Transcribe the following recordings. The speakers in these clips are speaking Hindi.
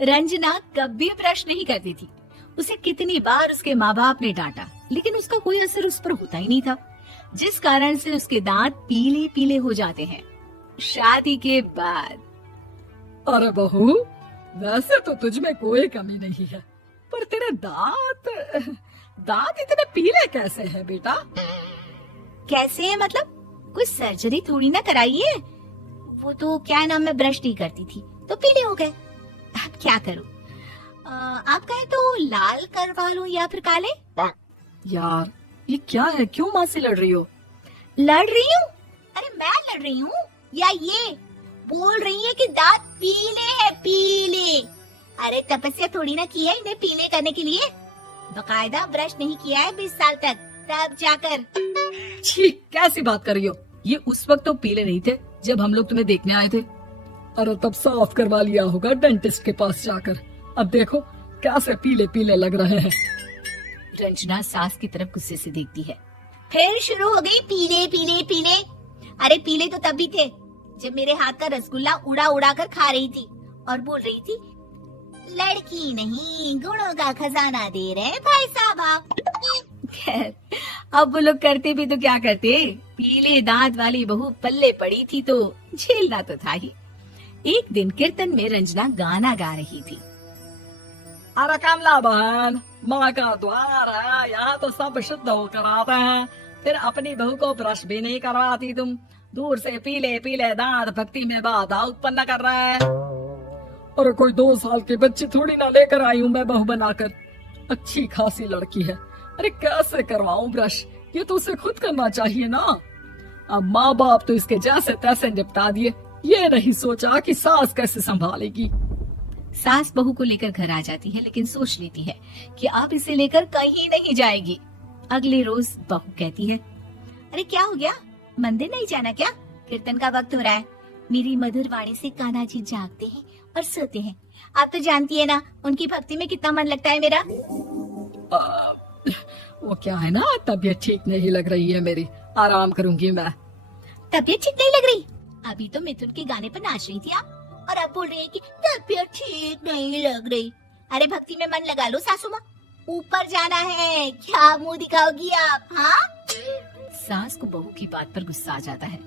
रंजना कभी ब्रश नहीं करती थी। उसे कितनी बार उसके माँ बाप ने डांटा, लेकिन उसका कोई असर उस पर होता ही नहीं था, जिस कारण से उसके दांत पीले पीले हो जाते हैं। शादी के बाद अरे बहू, वैसे तो तुझ में कोई कमी नहीं है, पर तेरे दांत इतने पीले कैसे हैं बेटा? कैसे है मतलब? कोई सर्जरी थोड़ी ना कराई है। वो तो क्या नाम, मैं ब्रश नहीं करती थी तो पीले हो गए। अब क्या करूं? आप कहे तो लाल करवा लूं या फिर काले? यार ये क्या है, क्यों माँ से लड़ रही हो? लड़ रही हूँ? अरे मैं लड़ रही हूँ या ये बोल रही है कि दांत पीले हैं, पीले। अरे तपस्या थोड़ी ना की है इन्हें पीले करने के लिए। बकायदा ब्रश नहीं किया है 20 साल तक, तब जाकर। छी, कैसी बात कर रही हो? ये उस वक्त तो पीले नहीं थे जब हम लोग तुम्हें देखने आए थे। अरे तब साफ करवा लिया होगा डेंटिस्ट के पास जाकर। अब देखो कैसे पीले पीले लग रहे हैं। रंजना सास की तरफ गुस्से से देखती है। फिर शुरू हो गई पीले पीले पीले। अरे पीले तो तब भी थे जब मेरे हाथ का रसगुल्ला उड़ा उड़ा कर खा रही थी और बोल रही थी, लड़की नहीं गुणों का खजाना दे रहे भाई साहब आप। खैर, अब वो लोग करते भी तो क्या करते, पीले दांत वाली बहू पल्ले पड़ी थी तो झेलना तो था ही। एक दिन कीर्तन में रंजना गाना गा रही थी। अरे कमला बहन, माँ का द्वार है, यहाँ तो सब शुद्ध होकर आते हैं, फिर अपनी बहू को ब्रश भी नहीं करवाती तुम। दूर से पीले पीले दांत भक्ति में बाधा उत्पन्न कर रहा है। अरे कोई 2 साल के बच्चे थोड़ी ना लेकर आई हूँ मैं बहू बनाकर। अच्छी खासी लड़की है, अरे कैसे करवाऊं ब्रश? ये तो उसे खुद करना चाहिए ना। अब माँ बाप तो इसके जैसे तैसे निपटा दिए, ये नहीं सोचा कि सास कैसे संभालेगी। सास बहू को लेकर घर आ जाती है, लेकिन सोच लेती है कि अब इसे लेकर कहीं नहीं जाएगी। अगले रोज बहू कहती है, अरे क्या हो गया, मंदिर नहीं जाना क्या? कीर्तन का वक्त हो रहा है। मेरी मधुर वाणी से कान्हा जी जागते हैं और सोते हैं। आप तो जानती है ना उनकी भक्ति में कितना मन लगता है मेरा। वो क्या है ना, तबीयत ठीक नहीं लग रही है मेरी, आराम करूंगी मैं। तबीयत ठीक नहीं लग रही? अभी तो मिथुन के गाने पर नाच रही थी आप, और अब बोल रही है कि तबीयत ठीक नहीं लग रही। अरे भक्ति में मन लगा लो सासू माँ, ऊपर जाना है, क्या मुंह दिखाओगी आप? हाँ? सास को बहू की बात पर गुस्सा आ जाता है।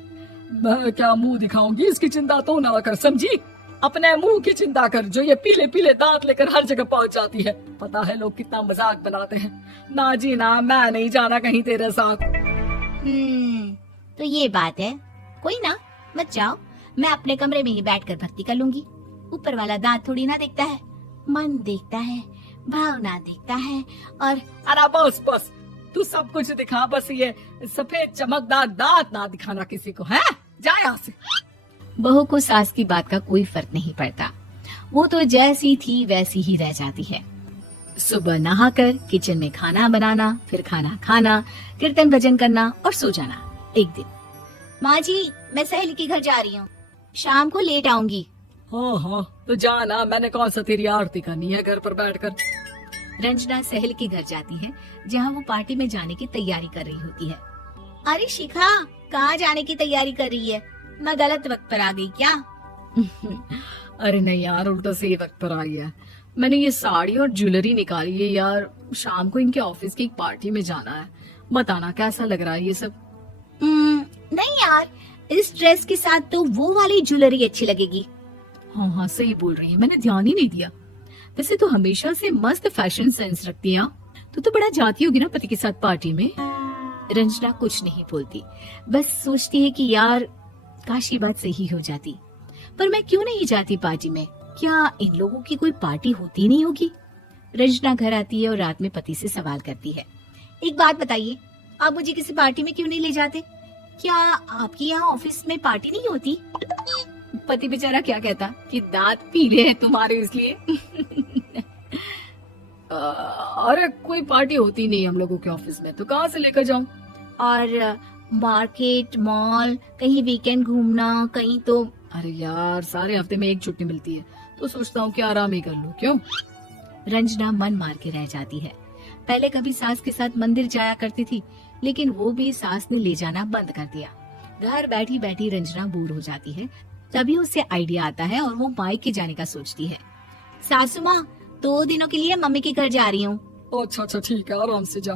मैं क्या मुंह दिखाऊंगी, इसकी चिंता तो ना कर, समझी? अपने मुंह की चिंता कर, जो ये पीले पीले दांत लेकर हर जगह पहुंच जाती है। पता है लोग कितना मजाक बनाते हैं। ना जी ना, मैं नहीं जाना कहीं तेरे साथ। तो ये बात है, कोई ना, मत जाओ, मैं अपने कमरे में ही बैठकर भक्ति कर लूंगी। ऊपर वाला दांत थोड़ी ना देखता है, मन देखता है, भावना देखता है। और अरे बस बस, तू सब कुछ दिखा, बस ये सफेद चमकदार दांत ना दिखाना किसी को, है? जा यहाँ से। बहू को सास की बात का कोई फर्क नहीं पड़ता, वो तो जैसी थी वैसी ही रह जाती है। सुबह नहाकर किचन में खाना बनाना, फिर खाना खाना, कीर्तन भजन करना और सो जाना। एक दिन, माँ जी मैं सहेली के घर जा रही हूँ, शाम को लेट आऊंगी। हाँ हाँ तो जाना, मैंने कौन सा तेरी आरती करनी है घर पर बैठकर। रंजना सहेली के घर जाती है, जहाँ वो पार्टी में जाने की तैयारी कर रही होती है। अरे शिखा, कहाँ जाने की तैयारी कर रही है? मैं गलत वक्त पर आ गई क्या? अरे नहीं यार, उल्टा सही वक्त पर आई है। मैंने ये साड़ी और ज्वेलरी निकाली है यार, शाम को इनके ऑफिस की एक पार्टी में जाना है। बताना कैसा लग रहा है ये सब? नहीं यार, इस ड्रेस के साथ तो वो वाली ज्वेलरी अच्छी लगेगी। हाँ हाँ सही बोल रही है, मैंने ध्यान ही नहीं दिया। वैसे तो हमेशा से मस्त फैशन सेंस रखती है। तो बड़ा जाती होगी ना पति के साथ पार्टी में। रंजना कुछ नहीं बोलती, बस सोचती है कि यार काश ये बात सही हो जाती, पर मैं क्यों नहीं जाती पार्टी में? क्या इन लोगों की कोई पार्टी होती नहीं होगी? रंजना घर आती है और रात में पति से सवाल करती है, एक बात बताइए, आप मुझे किसी पार्टी में क्यों नहीं ले जाते? क्या आपके यहाँ ऑफिस में पार्टी नहीं होती? पति बेचारा क्या कहता कि दांत पीले हैं तुम्हारे इसलिए। अरे कोई पार्टी होती नहीं हम लोगों के ऑफिस में, तो कहाँ से लेकर जाऊं? और मार्केट, मॉल, कहीं वीकेंड घूमना, कहीं तो। अरे यार सारे हफ्ते में एक छुट्टी मिलती है, तो सोचता हूँ कि आराम ही कर लूं। क्यों? रंजना मन मार के रह जाती है। पहले कभी सास के साथ मंदिर जाया करती थी, लेकिन वो भी सास ने ले जाना बंद कर दिया। घर बैठी बैठी रंजना बोर हो जाती है। तभी उसे आइडिया आता है और वो मायके जाने का सोचती है। सासू माँ 2 दिनों के लिए मम्मी के घर जा रही हूँ। अच्छा अच्छा ठीक है, आराम से जा।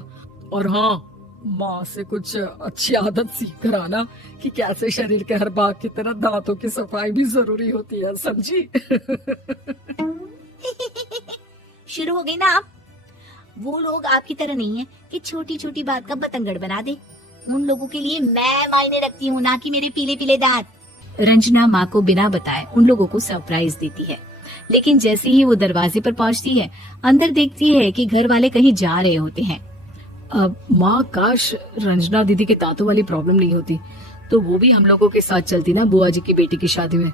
और हाँ, माँ से कुछ अच्छी आदत सीख कर आना कि कैसे शरीर के हर भाग की तरह दांतों की सफाई भी जरूरी होती है, समझी? शुरू हो गई ना आप। वो लोग आपकी तरह नहीं है कि छोटी छोटी बात का बतंगड़ बना दे। उन लोगों के लिए मैं मायने रखती हूँ, ना कि मेरे पीले पीले दांत। रंजना माँ को बिना बताए उन लोगों को सरप्राइज देती है, लेकिन जैसे ही वो दरवाजे पर पहुंचती है, अंदर देखती है कि घर वाले कहीं जा रहे होते हैं। अब माँ, काश रंजना दीदी के दांतों वाली प्रॉब्लम नहीं होती तो वो भी हम लोगों के साथ चलती ना बुआ जी की बेटी की शादी में।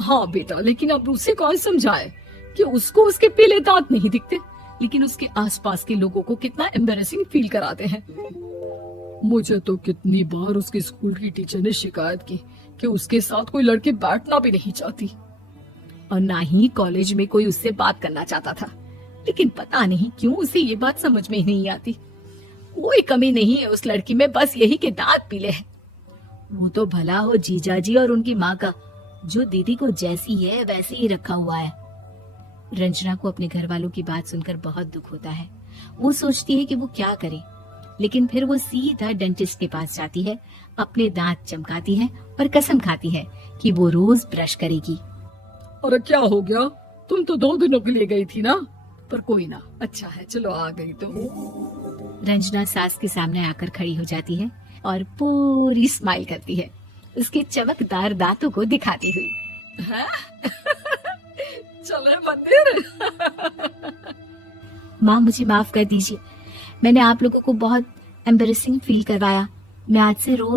हाँ बेटा, लेकिन अब उसे कौन समझाए कि उसको उसके पीले दांत नहीं दिखते, लेकिन उसके आसपास के लोगों को कितना एम्बैरेसिंग फील कराते हैं। मुझे तो कितनी बार उसके स्कूल की टीचर ने शिकायत की कि उसके साथ कोई लड़की बैठना भी नहीं चाहती, और ना ही कॉलेज में कोई उससे बात करना चाहता था। लेकिन पता नहीं क्यों उसे ये बात समझ में ही नहीं आती। कोई कमी नहीं है उस लड़की में, बस यही कि दांत पीले हैं। वो तो भला हो जीजा जी और उनकी माँ का, जो दीदी को जैसी है वैसे ही रखा हुआ है। रंजना को अपने घर वालों की बात सुनकर बहुत दुख होता है। वो सोचती है कि वो क्या करे, लेकिन फिर वो सीधा डेंटिस्ट के पास जाती है, अपने दांत चमकाती है और कसम खाती है कि वो रोज ब्रश करेगी। अरे क्या हो गया? तुम तो 2 दिनों के लिए गई थी ना। पर कोई ना, अच्छा है, चलो आ गई तो। रंजना सास के सामने आकर खड़ी हो जाती है और पूरी स्माइल करती है, उसके चमकदार दांतों को दिखाती हुई। हैं? चले मंदिर। माँ, मुझे माफ कर दीजिए, मैंने आप लोगों को बहुत एम्बैरेसिंग फील करवाया। मैं आज से रोज